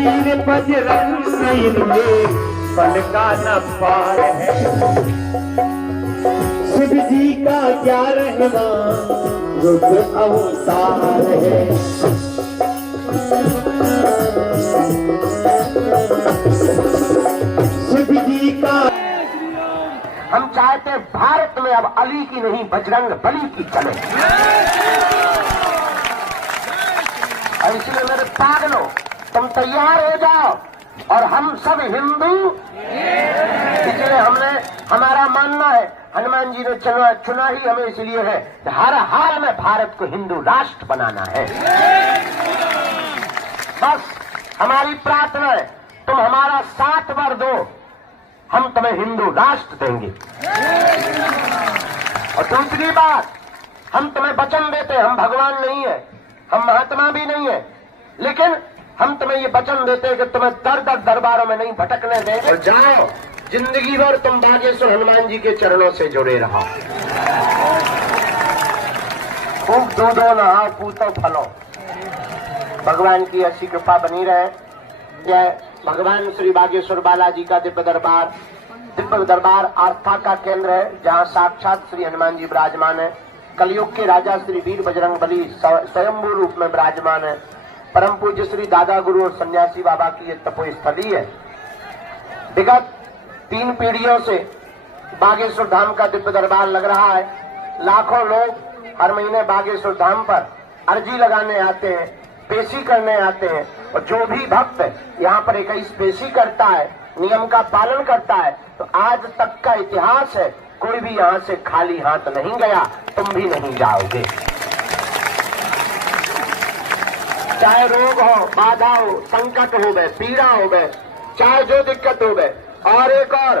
वीर बजरंग इनके बल का न पार है। शिव जी का क्या रहना रुद्र अवतार है। शिव जी का हम चाहते भारत में अब अली की नहीं बजरंग बली की चले। और इसलिए मेरे पागलों, तुम तैयार हो जाओ और हम सब हिंदू। इसलिए हमने, हमारा मानना है, हनुमान जी ने चुना ही हमें इसलिए है कि हर हाल में भारत को हिंदू राष्ट्र बनाना है। बस हमारी प्रार्थना है, तुम हमारा साथ वर दो, हम तुम्हें हिंदू राष्ट्र देंगे। और दूसरी बात, हम तुम्हें वचन देते हैं, हम भगवान नहीं है, हम महात्मा भी नहीं है, लेकिन हम तुम्हें ये वचन देते हैं कि तुम्हें दर दर दरबारों में नहीं भटकने देंगे। और जाओ, जिंदगी भर तुम बागेश्वर हनुमान जी के चरणों से जुड़े रहो। खूब दूधो नहाओ, पूतो फलो। भगवान की ऐसी कृपा बनी रहे। जय भगवान श्री बागेश्वर बालाजी का दिव्य दरबार आस्था का केंद्र है, जहाँ साक्षात श्री हनुमान जी विराजमान है। कलयुग के राजा श्री वीर बजरंग बली स्वयंभू रूप में विराजमान है। परम पूज्य श्री दादा गुरु और सन्यासी बाबा की ये तपोस्थली है। विगत 3 पीढ़ियों से बागेश्वर धाम का दिव्य दरबार लग रहा है। लाखों लोग हर महीने बागेश्वर धाम पर अर्जी लगाने आते हैं, पेशी करने आते हैं। और जो भी भक्त यहाँ पर 21 पेशी करता है, नियम का पालन करता है, तो आज तक का इतिहास है, कोई भी यहाँ से खाली हाथ नहीं गया। तुम भी नहीं जाओगे। चाहे रोग हो, बाधा हो, संकट हो गए, पीड़ा हो गए, चाहे जो दिक्कत हो गए। और एक और,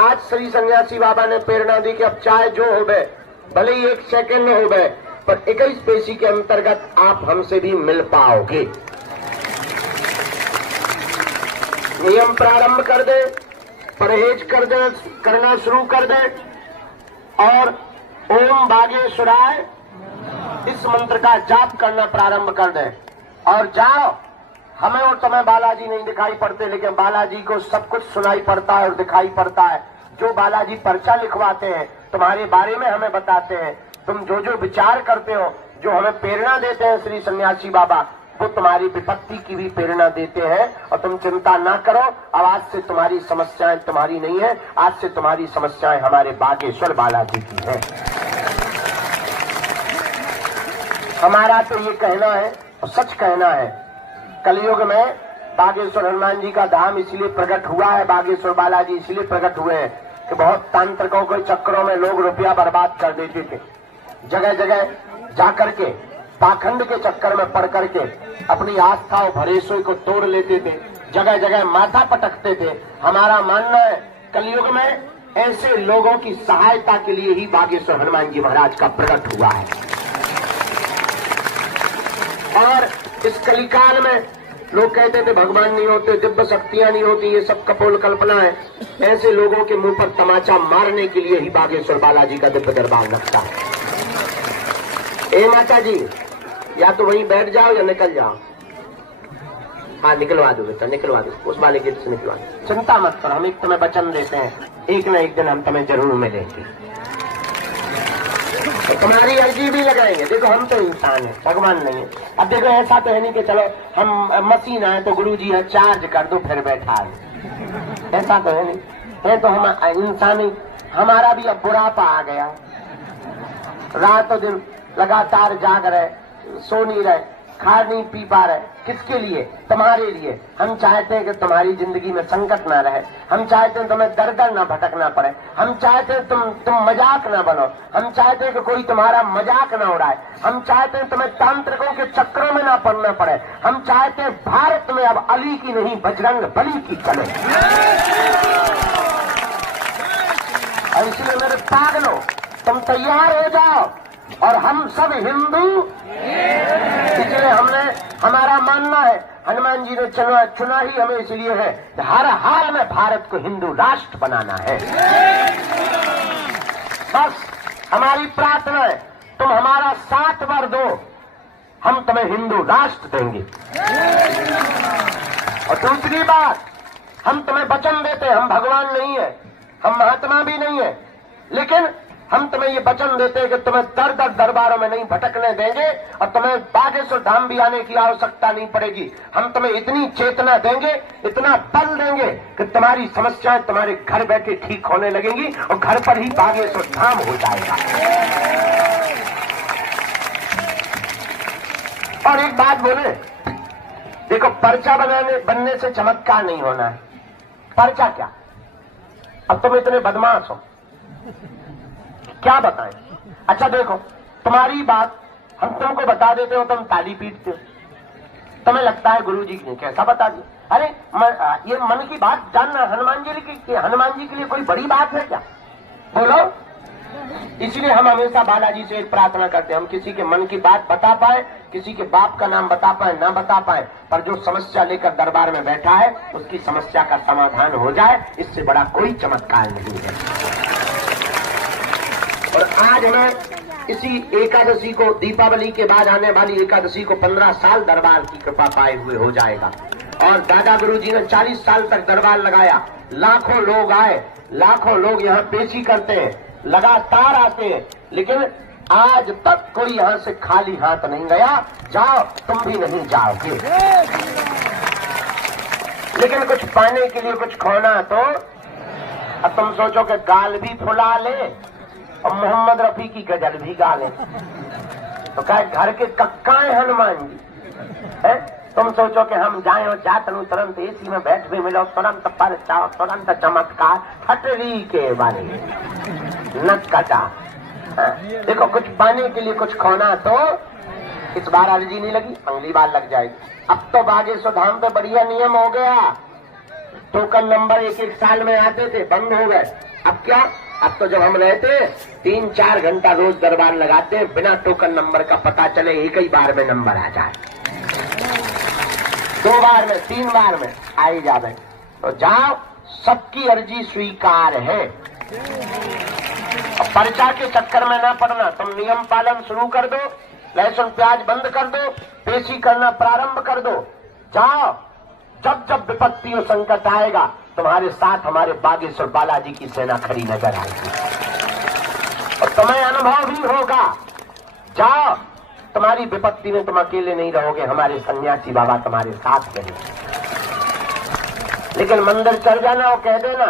आज श्री सन्यासी बाबा ने प्रेरणा दी कि अब चाहे जो हो गए, भले ही 1 सेकंड हो गए, पर 21 पेशी के अंतर्गत आप हमसे भी मिल पाओगे। नियम प्रारंभ कर दे, परहेज कर दे, करना शुरू कर दे और ओम बागेश्वराय इस मंत्र का जाप करना प्रारंभ कर दे। और जाओ, हमें और तुम्हें बालाजी नहीं दिखाई पड़ते, लेकिन बालाजी को सब कुछ सुनाई पड़ता है और दिखाई पड़ता है। जो बालाजी पर्चा लिखवाते हैं, तुम्हारे बारे में हमें बताते हैं, तुम जो जो विचार करते हो, जो हमें प्रेरणा देते हैं श्री सन्यासी बाबा, वो तुम्हारी विपत्ति की भी प्रेरणा देते हैं। और तुम चिंता ना करो, अब आज से तुम्हारी समस्याएं तुम्हारी नहीं है, आज से तुम्हारी समस्याएं हमारे बागेश्वर बालाजी की है। हमारा तो ये कहना है और सच कहना है, कलयुग में बागेश्वर हनुमान जी का धाम इसलिए प्रकट हुआ है, बागेश्वर बालाजी इसलिए प्रकट हुए हैं कि बहुत तांत्रिकों के चक्रों में लोग रुपया बर्बाद कर देते थे। जगह जगह जाकर के पाखंड के चक्कर में पड़ करके अपनी आस्था और भरोसे को तोड़ लेते थे, जगह जगह माथा पटकते थे। हमारा मानना है, कलयुग में ऐसे लोगों की सहायता के लिए ही बागेश्वर हनुमान जी महाराज का प्रकट हुआ है। और इस कलिकाल में लोग कहते थे भगवान नहीं होते, दिव्य शक्तियां नहीं होती, ये सब कपोल कल्पना है। ऐसे लोगों के मुंह पर तमाचा मारने के लिए ही बागेश्वर बालाजी का दिव्य दरबार लगता है। ए माता जी, या तो वहीं बैठ जाओ या निकल जाओ। हाँ, निकलवा दो बेटा, निकलवा दो, उस वाले गेट से निकलवा दो। चिंता मत करो, हम एक तुम्हें वचन देते हैं, एक न एक दिन हम तुम्हें जरूर मिलेंगे। तो तुम्हारी अर्जी भी लगाएंगे। देखो, हम तो इंसान है, भगवान नहीं है। अब देखो, ऐसा तो है नहीं कि चलो हम मशीन आए तो गुरु जी है, चार्ज कर दो फिर बैठा है, ऐसा तो है नहीं है। तो हम इंसान ही, हमारा भी अब बुढ़ापा आ गया, रातों दिन लगातार जाग रहे, सो नहीं रहे, खा नहीं पी पा रहे। किसके लिए? तुम्हारे लिए। हम चाहते हैं कि तुम्हारी जिंदगी में संकट ना रहे, हम चाहते हैं तुम्हें दर दर ना भटकना पड़े, हम चाहते हैं तुम मजाक ना बनो, हम चाहते हैं कि कोई तुम्हारा मजाक ना उड़ाए, हम चाहते हैं तुम्हें तांत्रिकों के चक्रों में ना पड़ना पड़े, हम चाहते हैं भारत में अब अली की नहीं बजरंग बली की चले। और इसलिए मेरे पागलों, तुम तैयार हो जाओ और हम सब हिंदू। इसलिए हमारा मानना है, हनुमान जी ने चुना ही हमें इसलिए है कि हर हाल में भारत को हिंदू राष्ट्र बनाना है। बस हमारी प्रार्थना है, तुम हमारा साथ वर दो, हम तुम्हें हिंदू राष्ट्र देंगे। और दूसरी बात, हम तुम्हें वचन देते हैं, हम भगवान नहीं है, हम महात्मा भी नहीं है, लेकिन हम तुम्हें ये वचन देते हैं कि तुम्हें दर दर दरबारों में नहीं भटकने देंगे और तुम्हें बागेश्वर धाम भी आने की आवश्यकता नहीं पड़ेगी। हम तुम्हें इतनी चेतना देंगे, इतना बल देंगे कि तुम्हारी समस्याएं तुम्हारे घर बैठे ठीक होने लगेंगी और घर पर ही बागेश्वर धाम हो जाएगा। और एक बात बोले, देखो पर्चा बनने से चमत्कार नहीं होना है। पर्चा क्या? अब तुम इतने बदमाश हो, क्या बताएं? अच्छा देखो, तुम्हारी बात हम तुमको बता देते हो, तुम ताली पीटते हो, तुम्हें लगता है गुरुजी ने कैसा बता दिया। अरे ये मन की बात जानना हनुमान जी के लिए कोई बड़ी बात है क्या? बोलो। इसलिए हम हमेशा बालाजी से एक प्रार्थना करते हैं, हम किसी के मन की बात बता पाए, किसी के बाप का नाम बता पाए ना बता पाए, पर जो समस्या लेकर दरबार में बैठा है उसकी समस्या का समाधान हो जाए, इससे बड़ा कोई चमत्कार नहीं है। और आज हमें इसी एकादशी को, दीपावली के बाद आने वाली एकादशी को 15 साल दरबार की कृपा पाए हुए हो जाएगा। और दादा गुरुजी ने 40 साल तक दरबार लगाया, लाखों लोग आए, लाखों लोग यहाँ पेशी करते हैं, लगातार आते हैं, लेकिन आज तक कोई यहाँ से खाली हाथ नहीं गया। जाओ, तुम भी नहीं जाओगे, लेकिन कुछ पाने के लिए कुछ खोना तो। अब तुम सोचो कि गाल भी फुला ले और मोहम्मद रफी की गजल भी गा ले, तो क्या घर के कक्काए हनुमान जी है? तुम सोचो कि हम जाए और जातनु तुरंत एसी में बैठ भी मिलो, तुरंत परचाओ, तुरंत चमत्कार, फटरी के बारे नट कटा। देखो, कुछ पाने के लिए कुछ खोना तो इस बार अर्जी नहीं लगी, अगली बार लग जाएगी। अब तो बागेश्वर धाम पे बढ़िया नियम हो गया, टोकन नंबर एक साल में आते थे, बंद हो गए। अब क्या, अब तो जब हम रहते 3-4 घंटा रोज दरबार लगाते हैं, बिना टोकन नंबर का पता चले एक ही बार में नंबर आ जाए, 2 बार में 3 बार में आ ही जाए। तो जाओ, सबकी अर्जी स्वीकार है। पर्चा के चक्कर में ना पड़ना, तुम नियम पालन शुरू कर दो, लहसुन प्याज बंद कर दो, पेशी करना प्रारंभ कर दो। जाओ, जब जब विपत्ति और संकट आएगा, तुम्हारे साथ हमारे बागेश्वर बालाजी की सेना खड़ी नजर आएगी और तुम्हें अनुभव भी होगा। जाओ, तुम्हारी विपत्ति में तुम अकेले नहीं रहोगे, हमारे सन्यासी बाबा तुम्हारे साथ रहेंगे। लेकिन मंदिर चल जाना और कह देना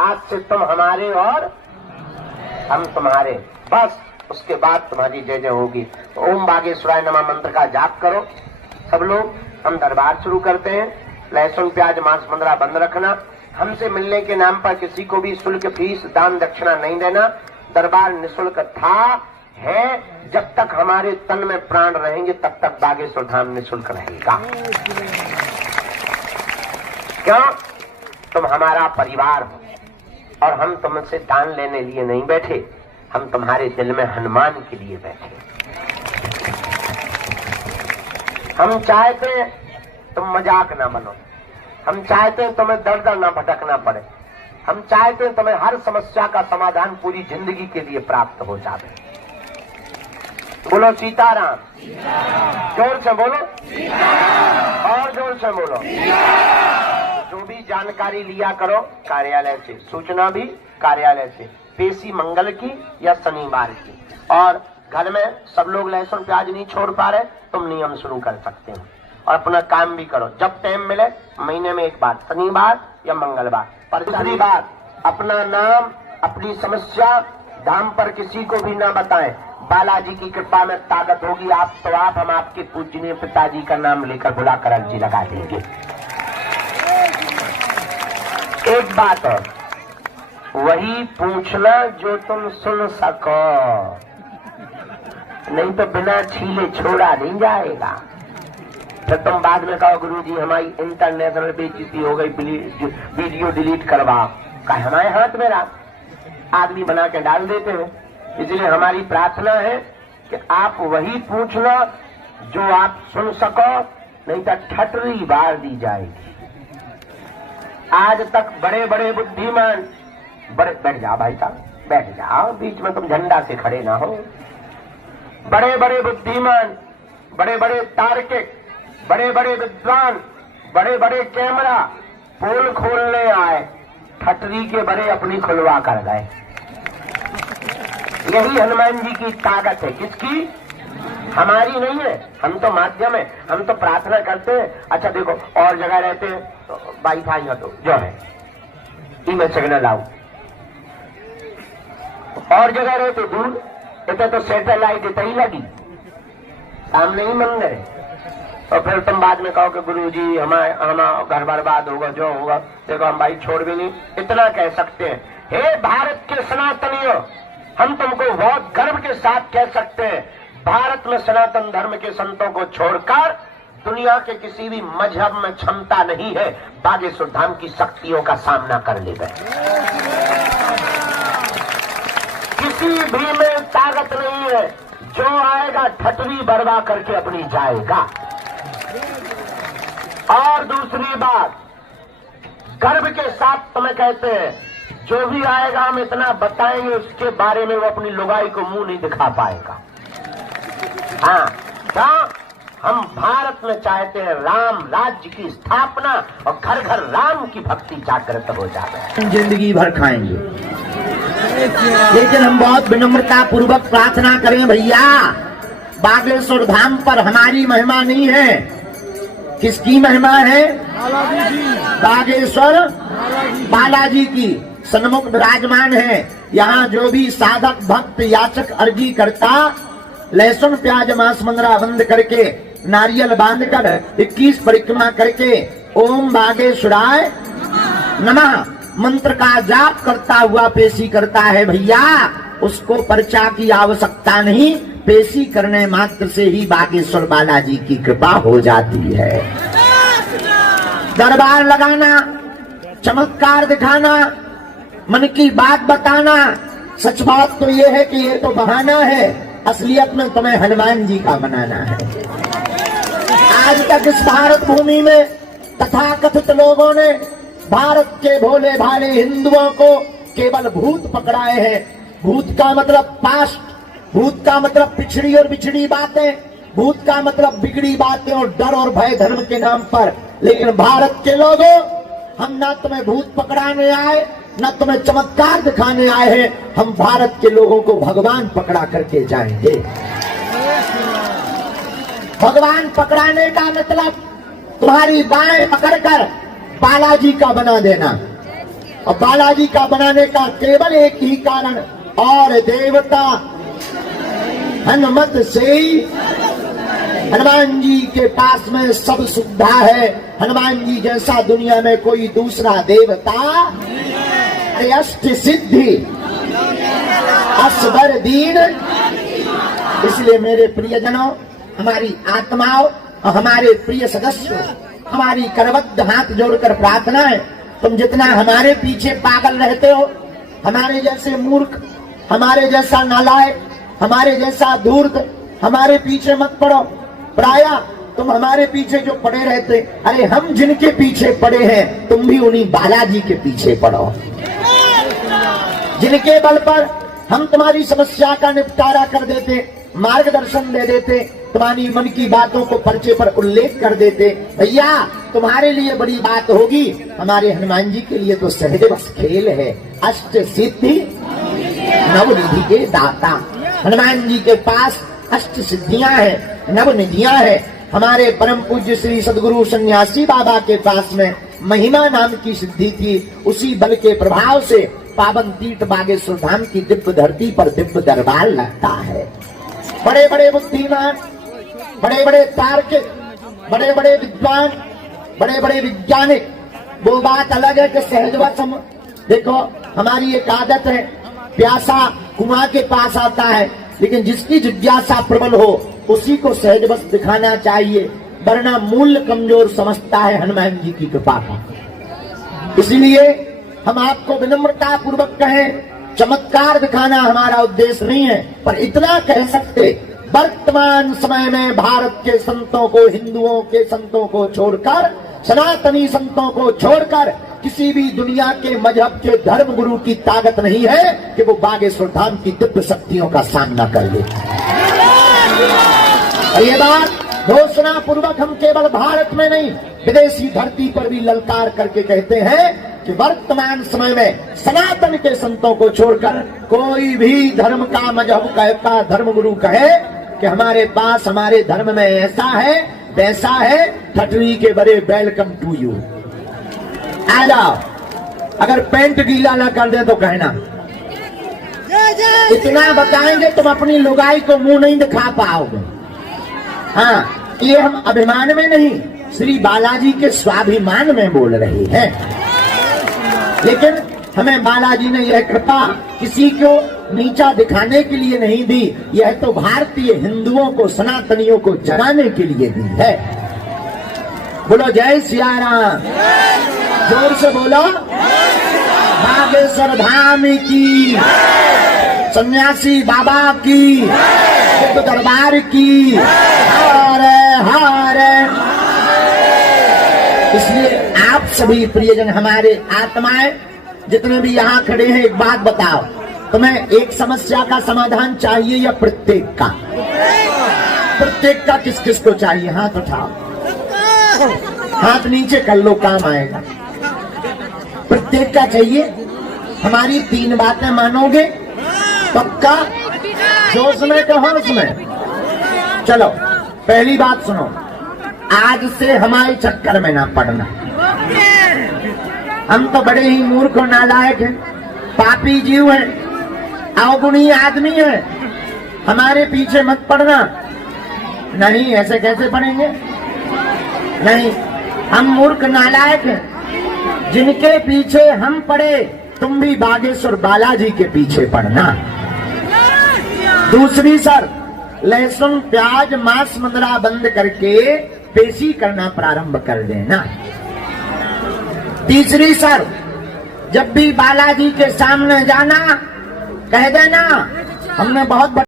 आज से तुम हमारे और हम तुम्हारे, बस उसके बाद तुम्हारी जय जय होगी। तो ओम बागेश्वराय नमः मंत्र का जाप करो सब लोग। हम दरबार शुरू करते हैं। लहसुन प्याज मांस मंदरा बंद रखना। हमसे मिलने के नाम पर किसी को भी शुल्क फीस दान दक्षिणा नहीं देना। दरबार निःशुल्क था, है, जब तक हमारे तन में प्राण रहेंगे तब तक बागेश्वर धाम निःशुल्क रहेगा। क्यों? तुम हमारा परिवार हो और हम तुमसे दान लेने लिए नहीं बैठे, हम तुम्हारे दिल में हनुमान के लिए बैठे। हम चाहते हैं तुम मजाक ना बनो, हम चाहते हैं तुम्हें दर दर ना भटकना पड़े, हम चाहते हैं तुम्हें हर समस्या का समाधान पूरी जिंदगी के लिए प्राप्त हो जाए। बोलो सीताराम, जोर से बोलो और जोर से बोलो। जो भी जानकारी लिया करो कार्यालय से, सूचना भी कार्यालय से, पेशी मंगल की या शनिवार की। और घर में सब लोग लहसुन प्याज नहीं छोड़ पा रहे, तुम नियम शुरू कर सकते हो और अपना काम भी करो। जब टाइम मिले महीने में एक बार, शनिवार या मंगलवार। पर दूसरी बात, अपना नाम अपनी समस्या धाम पर किसी को भी ना बताएं। बालाजी की कृपा में ताकत होगी आप तो आप, हम आपके पूजनीय पिताजी का नाम लेकर बुलाकर अर्जी लगा देंगे। एक बात और, वही पूछना जो तुम सुन सको, नहीं तो बिना छीले छोड़ा नहीं जाएगा। फिर तुम बाद में कहो गुरुजी हमारी इंटरनेशनल बेइज्जती हो गई, वीडियो डिलीट करवाओ। का हमारे हाथ में आदमी बना के डाल देते हैं। इसलिए हमारी प्रार्थना है कि आप वही पूछना जो आप सुन सको, नहीं तो ठटरी बार दी जाएगी। आज तक बड़े बड़े बुद्धिमान, बैठ जाओ भाई साहब, बैठ जाओ, बीच में तुम झंडा से खड़े ना हो। बड़े बड़े बुद्धिमान, बड़े बड़े तार्किक, बड़े बड़े विद्वान, बड़े बड़े कैमरा पोल खोलने आए, ठटरी के बड़े अपनी खुलवा कर गए। यही हनुमान जी की ताकत है। किसकी? हमारी नहीं है, हम तो माध्यम है, हम तो प्रार्थना करते हैं। अच्छा देखो, और जगह रहते हैं तो वाईफाई है तो जो है ईमेल सिग्नल आओ, और जगह रहते दूर इतने तो सैटेलाइट इतना ही लगी, सामने ही मंदिर है। और फिर तुम बाद में कहो कि गुरुजी हमारा घर बर्बाद होगा, जो होगा। देखो हम भाई छोड़ भी नहीं, इतना कह सकते हैं, हे भारत के सनातनियों, हम तुमको बहुत गर्व के साथ कह सकते हैं, भारत में सनातन धर्म के संतों को छोड़कर दुनिया के किसी भी मजहब में क्षमता नहीं है बागेश्वर धाम की शक्तियों का सामना कर ले गए। किसी भी में ताकत नहीं है, जो आएगा ठटरी बर्बाद करके अपनी जाएगा। और दूसरी बात, गर्व के साथ तुम्हें कहते हैं, जो भी आएगा हम इतना बताएंगे उसके बारे में वो अपनी लुगाई को मुंह नहीं दिखा पाएगा। हाँ, क्या हम भारत में चाहते हैं राम राज्य की स्थापना और घर घर राम की भक्ति जागृत हो जाए। जिंदगी भर खाएंगे, लेकिन हम बहुत विनम्रता पूर्वक प्रार्थना करें, भैया बागेश्वर धाम पर हमारी महिमा नहीं है। किसकी महिमा है? बागेश्वर बालाजी की सन्मुख विराजमान है। यहाँ जो भी साधक भक्त याचक अर्जी करता, लहसुन प्याज मांस मंदरा बंद करके नारियल बांधकर 21 परिक्रमा करके ओम बागेश्वराय नमः मंत्र का जाप करता हुआ पेशी करता है, भैया उसको पर्चा की आवश्यकता नहीं, पेशी करने मात्र से ही बागेश्वर बालाजी की कृपा हो जाती है। दरबार लगाना, चमत्कार दिखाना, मन की बात बताना, सच बात तो ये है कि ये तो बहाना है, असलियत में तुम्हें हनुमान जी का बनाना है। आज तक इस भारत भूमि में तथाकथित लोगों ने भारत के भोले भाले हिंदुओं को केवल भूत पकड़ाए हैं। भूत का मतलब पास्ट, भूत का मतलब पिछड़ी और बिछड़ी बातें, भूत का मतलब बिगड़ी बातें और डर और भय धर्म के नाम पर। लेकिन भारत के लोगों, हम ना तुम्हें भूत पकड़ाने आए, न तुम्हें चमत्कार दिखाने आए हैं, हम भारत के लोगों को भगवान पकड़ा करके जाएंगे। भगवान पकड़ाने का मतलब तुम्हारी बाएं पकड़कर बालाजी का बना देना, और बालाजी का बनाने का केवल एक ही कारण, और देवता हनुमत से ही हनुमान जी के पास में सब सुविधा है। हनुमान जी जैसा दुनिया में कोई दूसरा देवता, अष्ट सिद्धि असबर दीन। इसलिए मेरे प्रियजनों, हमारी आत्माओं और हमारे प्रिय सदस्यों, हमारी करबद्ध हाथ जोड़कर प्रार्थना है, तुम जितना हमारे पीछे पागल रहते हो, हमारे जैसे मूर्ख, हमारे जैसा नालायक, हमारे जैसा धूर्त हमारे पीछे मत पड़ो। प्रायः तुम हमारे पीछे जो पड़े रहते, अरे हम जिनके पीछे पड़े हैं तुम भी उन्हीं बालाजी के पीछे पड़ो, जिनके बल पर हम तुम्हारी समस्या का निपटारा कर देते, मार्गदर्शन दे देते, तुम्हारी मन की बातों को पर्चे पर उल्लेख कर देते। भैया तुम्हारे लिए बड़ी बात होगी, हमारे हनुमान जी के लिए तो सहज बस खेल है। अष्ट सिद्धि नवनिधि के दाता, हनुमान जी के पास अष्ट सिद्धियां हैं, नवनिधियां हैं। हमारे परम पूज्य श्री सदगुरु सन्यासी बाबा के पास में महिमा नाम की सिद्धि थी, उसी बल के प्रभाव से पावन तीर्थ बागेश्वर धाम की दिव्य धरती पर दिव्य दरबार लगता है। बड़े बड़े बुद्धिमान, बड़े बड़े तार्किक, बड़े बड़े विद्वान, बड़े बड़े वैज्ञानिक, वो बात अलग है कि सहजवश हम, देखो हमारी एक आदत है, प्यासा कुआं के पास आता है, लेकिन जिसकी जिज्ञासा प्रबल हो उसी को सहजवश दिखाना चाहिए, वरना मूल्य कमजोर समझता है हनुमान जी की कृपा का। इसलिए हम आपको विनम्रता पूर्वक कहें, चमत्कार दिखाना हमारा उद्देश्य नहीं है, पर इतना कह सकते, वर्तमान समय में भारत के संतों को, हिंदुओं के संतों को छोड़कर, सनातनी संतों को छोड़कर किसी भी दुनिया के मजहब के धर्म गुरु की ताकत नहीं है कि वो बागेश्वर धाम की दिव्य शक्तियों का सामना कर ले। और ये बात घोषणा पूर्वक हम केवल भारत में नहीं, विदेशी धरती पर भी ललकार करके कहते हैं कि वर्तमान समय में सनातन के संतों को छोड़कर कोई भी धर्म का मजहब का धर्मगुरु कहे कि हमारे पास हमारे धर्म में ऐसा है वैसा है, ठटरी के बड़े वेलकम टू यू, आ जाओ। अगर पैंट गीला ना कर दे तो कहना, इतना बताएंगे तुम अपनी लुगाई को मुंह नहीं दिखा पाओगे। हाँ, ये हम अभिमान में नहीं, श्री बालाजी के स्वाभिमान में बोल रहे हैं। लेकिन हमें बालाजी ने यह कृपा किसी को नीचा दिखाने के लिए नहीं दी, यह तो भारतीय हिंदुओं को, सनातनियों को जगाने के लिए दी है। बोलो जय सिया राम, जोर से बोलो, बागेश्वर धाम की, सन्यासी बाबा की, बुद्ध दरबार की, हरे हरे। इसलिए आप सभी प्रियजन, हमारे आत्माएं जितने भी यहाँ खड़े हैं, एक बात बताओ, तुम्हें एक समस्या का समाधान चाहिए या प्रत्येक का? प्रत्येक का किस किस को चाहिए? हाथ उठाओ, हाथ नीचे कर लो, काम आएगा। प्रत्येक का चाहिए। हमारी 3 बातें मानोगे? पक्का? जोश में तो होश में। चलो, पहली बात सुनो, आज से हमारे चक्कर में ना पड़ना। हम तो बड़े ही मूर्ख और नालायक हैं, पापी जीव हैं, अवगुणी आदमी हैं, हमारे पीछे मत पड़ना। नहीं, ऐसे कैसे पड़ेंगे? नहीं, हम मूर्ख नालायक हैं, जिनके पीछे हम पड़े तुम भी बागेश्वर बालाजी के पीछे पड़ना। दूसरी सर, लहसुन प्याज मांस मदिरा बंद करके पेशी करना प्रारंभ कर देना। तीसरी सर, जब भी बालाजी के सामने जाना कह देना हमने बहुत